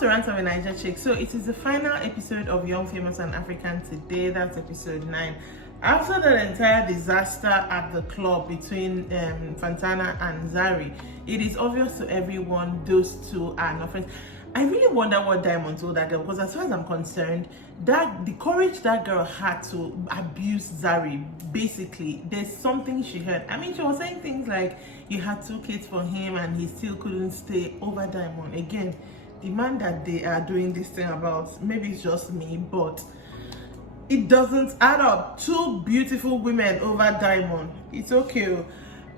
Welcome to Rants with Naija, Chic. So it is the final episode of Young, Famous and African today. That's episode 9. After the entire disaster at the club between Fantana and Zari, it is obvious to everyone those two are not friends. I really wonder what Diamond told that girl, because as far as I'm concerned, that the courage that girl had to abuse Zari, basically, there's something she heard. I mean, she was saying things like, you had 2 kids for him and he still couldn't stay over Diamond. Again, the man that they are doing this thing about, maybe it's just me, but it doesn't add up. 2 beautiful women over Diamond. It's okay.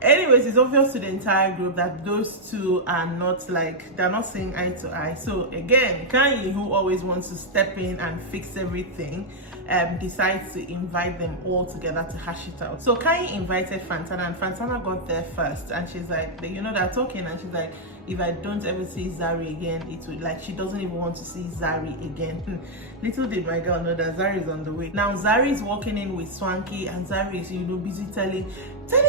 Anyways, it's obvious to the entire group that those two are not they're not seeing eye to eye. So again, Kanye, who always wants to step in and fix everything, decides to invite them all together to hash it out. So Kanye invited Fantana, and Fantana got there first, and she's like, they're talking, and she's like, if I don't ever see Zari again, it would she doesn't even want to see Zari again. Little did my girl know that Zari is on the way. Now Zari is walking in with Swanky, and Zari is busy telling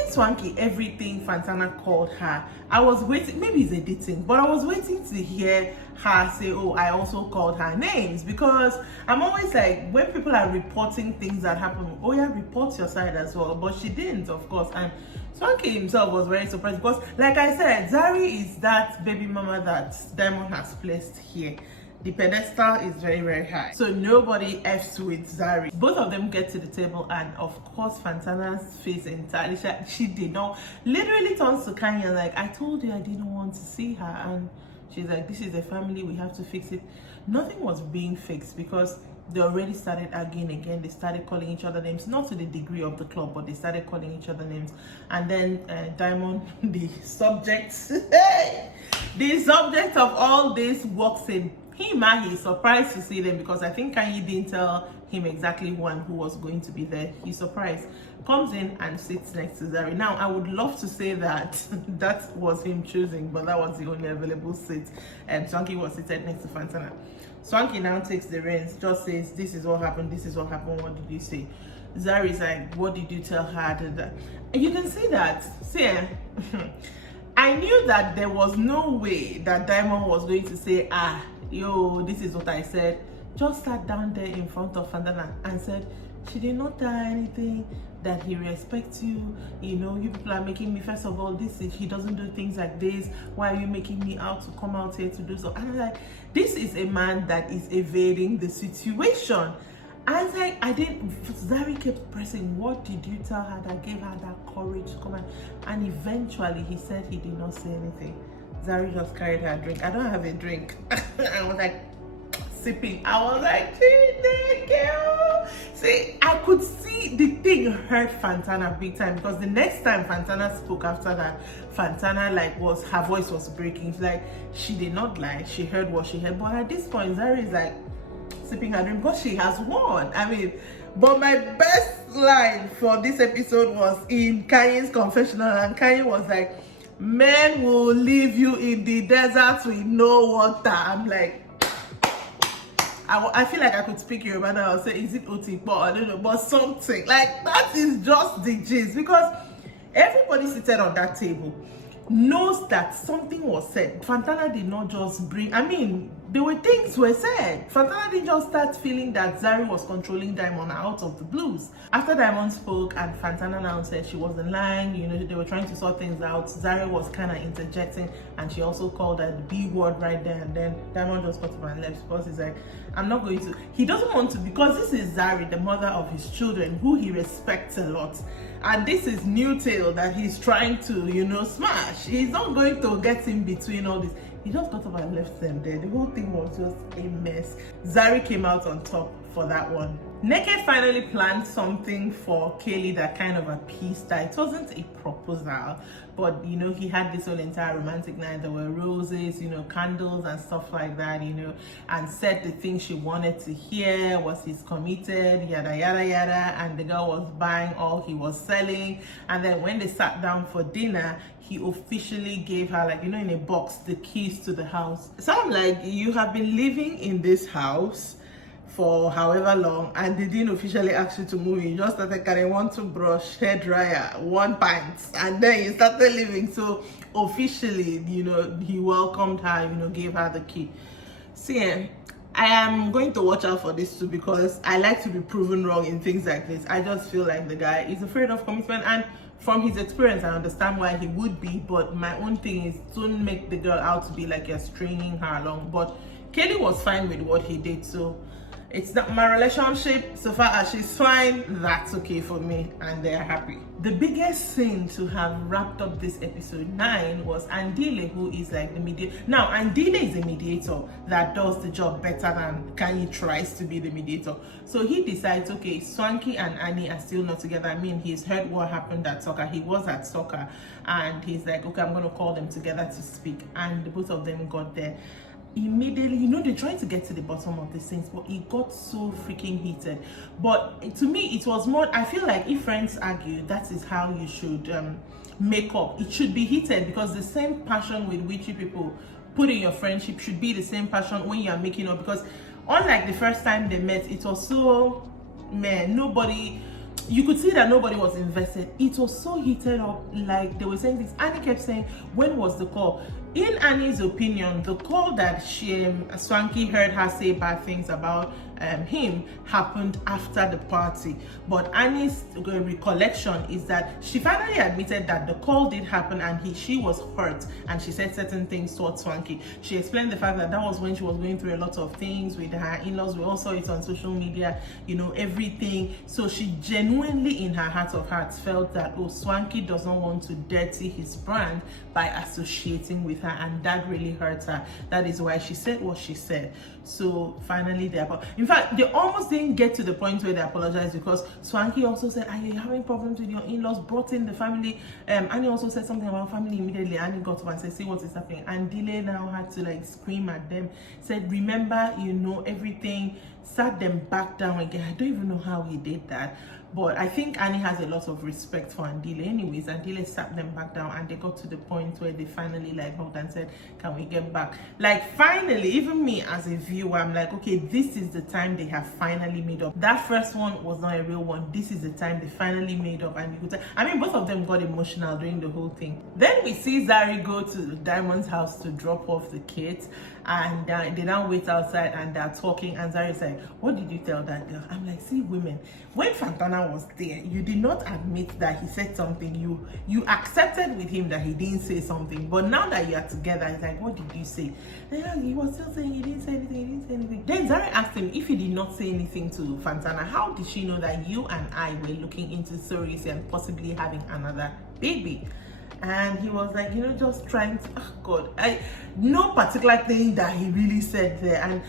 Swanky everything Fantana called her. I was waiting, maybe it's editing, but I was waiting to hear her say, oh, I also called her names, because I'm always like, when people are reporting things that happen, oh yeah, report your side as well. But she didn't, of course, and Swanky himself was very surprised, because like I said, Zari is that baby mama that Diamond has placed here. The pedestal is very, very high, so nobody F's with Zari. Both of them get to the table, and of course Fantana's face entirely, she did not, literally turns to Kanye like, I told you I didn't want to see her, and she's like, this is a family, we have to fix it. Nothing was being fixed, because they already started arguing again. They started calling each other names, not to the degree of the club, but they started calling each other names. And then Diamond, the subject of all this, walks in. He's surprised to see them, because I think Kanye didn't tell him exactly who was going to be there. He's surprised, comes in and sits next to Zari. Now I would love to say that that was him choosing, but that was the only available seat, and Swanky was seated next to Fantana. Swanky now takes the reins, just says, this is what happened, what did you say? Zari's like, what did you tell her? And you can see that, I knew that there was no way that Diamond was going to say, yo, this is what I said. Just sat down there in front of Fantana and said, she did not tell her anything, that he respects you, you people are making me, first of all, he doesn't do things like this, why are you making me out to come out here to do so? And I'm like, this is a man that is evading the situation. I was like, Zari kept pressing, what did you tell her that gave her that courage to come out? And eventually he said he did not say anything. Zari just carried her drink. I don't have a drink. I was like, sipping. I was like, girl. See, I could see the thing hurt Fantana big time, because the next time Fantana spoke after that, Fantana her voice was breaking. She did not lie. She heard what she heard. But at this point, Zari is like sipping her drink, because she has won. I mean, but my best line for this episode was in Kanye's confessional, and Kanye was like, men will leave you in the desert with no water. I'm like, I feel like I could speak Yoruba now. I'll say, is it Otipo? I don't know, but something that is just the gist, because everybody seated on that table knows that something was said. Fantana did not just there were things were said. Fantana didn't just start feeling that Zari was controlling Diamond out of the blues. After Diamond spoke and Fantana now said she wasn't lying, they were trying to sort things out, Zari was kind of interjecting, and she also called her the B word right there, and then Diamond just got up and left, because he's like, I'm not going to. He doesn't want to, because this is Zari, the mother of his children, who he respects a lot. And this is new tail that he's trying to, smash. He's not going to get in between all this. He just got up and left them there. The whole thing was just a mess. Zari came out on top for that one. Naked finally planned something for Kaylee that kind of appeased her. It wasn't a proposal, but he had this whole entire romantic night. There were roses, candles and stuff like that, and said the thing she wanted to hear was he's committed, yada yada yada, and the girl was buying all he was selling. And then when they sat down for dinner, he officially gave her, in a box, the keys to the house. So I'm like, you have been living in this house for however long, and they didn't officially ask you to move. You just started carrying 1 toothbrush, hair dryer, 1 pint, and then you started living. So officially, he welcomed her, gave her the key. See, I am going to watch out for this too, because I like to be proven wrong in things like this. I just feel like the guy is afraid of commitment, and from his experience, I understand why he would be, but my own thing is, don't make the girl out to be like you're stringing her along. But Kelly was fine with what he did, so it's not my relationship. So far as she's fine, that's okay for me, and they're happy. The biggest thing to have wrapped up this episode 9 was Andile, who is like the mediator. Now, Andile is a mediator that does the job better than Kanye tries to be the mediator. So he decides, okay, Swanky and Annie are still not together. I mean, he's heard what happened at soccer. He was at soccer, and he's like, okay, I'm going to call them together to speak. And both of them got there. Immediately, you know, they're trying to get to the bottom of these things, but it got so freaking heated. But to me, it was more, I feel like if friends argue, that is how you should make up. It should be heated, because the same passion with which you people put in your friendship should be the same passion when you are making up. Because unlike the first time they met, it was so, man, nobody, you could see that nobody was invested. It was so heated up, like they were saying this. Annie kept saying, when was the call? In Annie's opinion, the call that Swanky heard her say bad things about him happened after the party. But Annie's recollection is that she finally admitted that the call did happen, and she was hurt, and she said certain things towards Swanky. She explained the fact that that was when she was going through a lot of things with her in-laws. We all saw it on social media, you know, everything. So she genuinely, in her heart of hearts, felt that, oh, Swanky doesn't want to dirty his brand by associating with her, and that really hurt her. That is why she said what she said. So finally in fact, they almost didn't get to the point where they apologized, because Swanky also said, are you having problems with your in-laws? Brought in the family. Annie also said something about family. Immediately Annie got up and said, see what is happening. And Dile now had to like scream at them, said, remember, you know everything, sat them back down again. I don't even know how he did that, but I think Annie has a lot of respect for Andile anyways. Andile sat them back down, and they got to the point where they finally like hugged and said, can we get back? Like finally, even me as a viewer, I'm like, okay, this is the time they have finally made up. That first one was not a real one. This is the time they finally made up, and you could tell, I mean, both of them got emotional during the whole thing. Then we see Zari go to Diamond's house to drop off the kids, and they now wait outside and they're talking, and Zari's like, what did you tell that girl? I'm like, see, women, when Fantana was there, you did not admit that he said something. You accepted with him that he didn't say something, but now that you are together, it's like, what did you say? He was still saying he didn't say anything. Then Zari asked him if he did not say anything to Fantana, how did she know that you and I were looking into surrogacy and possibly having another baby? And he was like, you know, just trying to, oh God, no particular thing that he really said there. And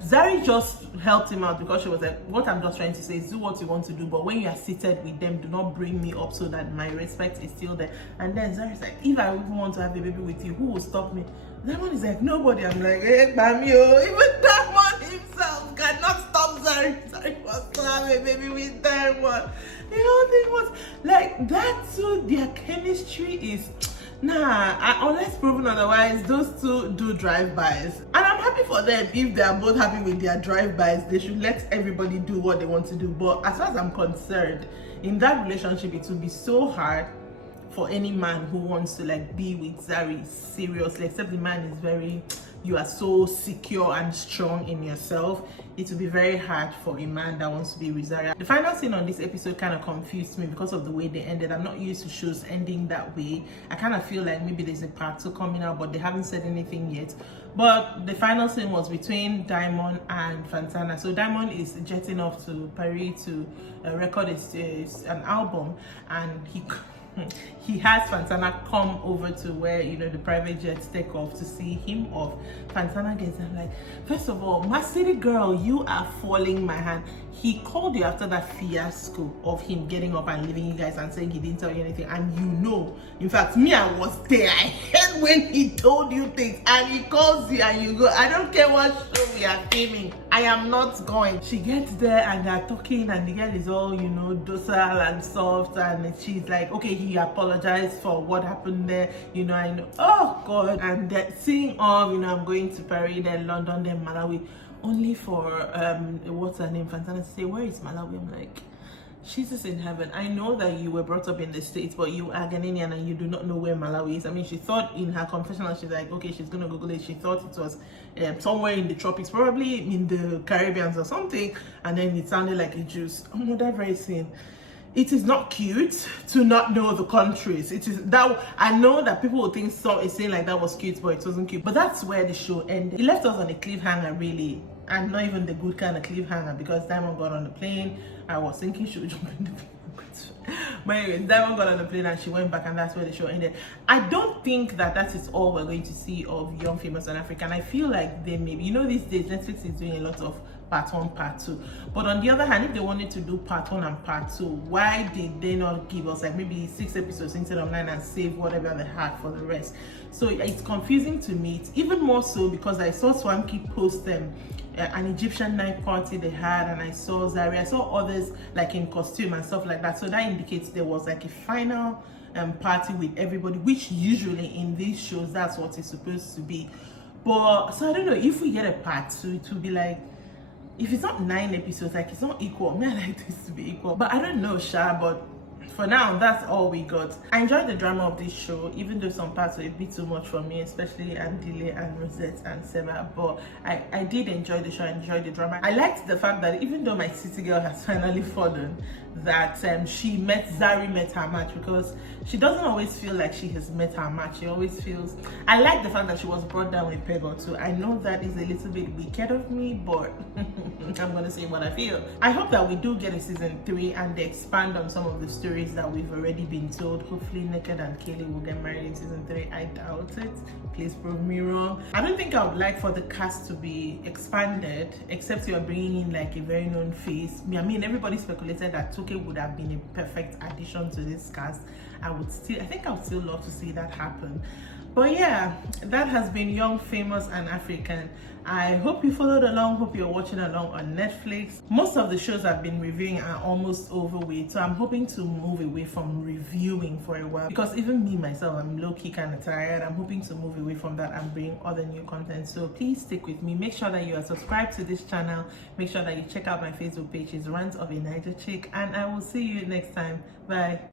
Zari just helped him out, because she was like, what I'm just trying to say is do what you want to do, but when you are seated with them, do not bring me up, so that my respect is still there. And then Zari's like, if I even want to have a baby with you, who will stop me? That one is like, nobody. I'm like, hey, Bamio, even that one himself cannot stop Zari. Zari wants to have a baby with that one. The whole thing was like that too. Their chemistry is unless proven otherwise. Those two do drive-bys, and I'm happy for them. If they are both happy with their drive-bys, they should let everybody do what they want to do. But as far as I'm concerned, in that relationship, it will be so hard for any man who wants to like be with Zari seriously, except the man is very, you are so secure and strong in yourself. It will be very hard for a man that wants to be with Zari. The final scene on this episode kind of confused me because of the way they ended. I'm not used to shows ending that way. I kind of feel like maybe there's a part 2 coming out, but they haven't said anything yet. But the final scene was between Diamond and Fantana. So Diamond is jetting off to Paris to record an album, and he has Fantana come over to where, you know, the private jets take off to see him off. Fantana gets, I'm like, first of all, my city girl, you are falling my hand. He called you after that fiasco of him getting up and leaving you guys and saying he didn't tell you anything, and you know, in fact, me, I was there. I heard when he told you things, and he calls you and you go, I don't care what show we are filming, I am not going. She gets there and they're talking, and the girl is all, you know, docile and soft, and she's like, okay, he apologized for what happened there, you know, I know, oh God. And that seeing all, you know, I'm going to Paris, then London, then Malawi, only for what's her name, Fantana, to say, where is Malawi? I'm like, Jesus in heaven, I know that you were brought up in the States, but you are Ghanaian and you do not know where Malawi is. I mean, she thought in her confessional, she's like, okay, she's gonna Google it. She thought it was somewhere in the tropics, probably in the Caribbean or something, and then it sounded like a juice. Oh, that very thing. It is not cute to not know the countries. It is that I know that people would think so is saying like that was cute, but it wasn't cute. But that's where the show ended. It left us on a cliffhanger, really, and not even the good kind of cliffhanger, because Diamond got on the plane. I was thinking she would jump in the plane. But anyway, Diamond got on the plane and she went back, and that's where the show ended. I don't think that that is all we're going to see of Young, Famous and African. I feel like they maybe, you know, these days Netflix is doing a lot of part 1, part 2. But on the other hand, if they wanted to do part 1 and part 2, why did they not give us like maybe 6 episodes instead of 9 and save whatever they had for the rest? So it's confusing to me. It's even more so because I saw Swanky post them an Egyptian night party they had, and I saw Zari, I saw others like in costume and stuff like that. So that indicates there was like a final party with everybody, which usually in these shows that's what it's supposed to be. But so I don't know, if we get a part 2, it will be like, if it's not 9 episodes, like it's not equal. I mean, I like this to be equal, but I don't know, Sha. But for now, that's all we got. I enjoyed the drama of this show, even though some parts were a bit too much for me, especially Andile and Rosette and Seba. But I did enjoy the show. I enjoyed the drama. I liked the fact that even though my city girl has finally fallen, that Zari met her match, because she doesn't always feel like she has met her match. She always feels, I like the fact that she was brought down with peg or two. I know that is a little bit wicked of me, but I'm gonna say what I feel. I hope that we do get a season 3 and they expand on some of the stories that we've already been told. Hopefully Naked and Kaylee will get married in season 3. I doubt it. Please prove me wrong. I don't think I would like for the cast to be expanded, except you're bringing in like a very known face. I mean, everybody speculated that Toke would have been a perfect addition to this cast. I think I would still love to see that happen. But yeah, that has been Young, Famous and African. I hope you followed along. Hope you're watching along on Netflix. Most of the shows I've been reviewing are almost over with, so I'm hoping to move away from reviewing for a while, because even me myself, I'm low-key kind of tired. I'm hoping to move away from that and bring other new content. So please stick with me. Make sure that you are subscribed to this channel. Make sure that you check out my Facebook page. It's Rants of a Naija Chic, and I will see you next time. Bye.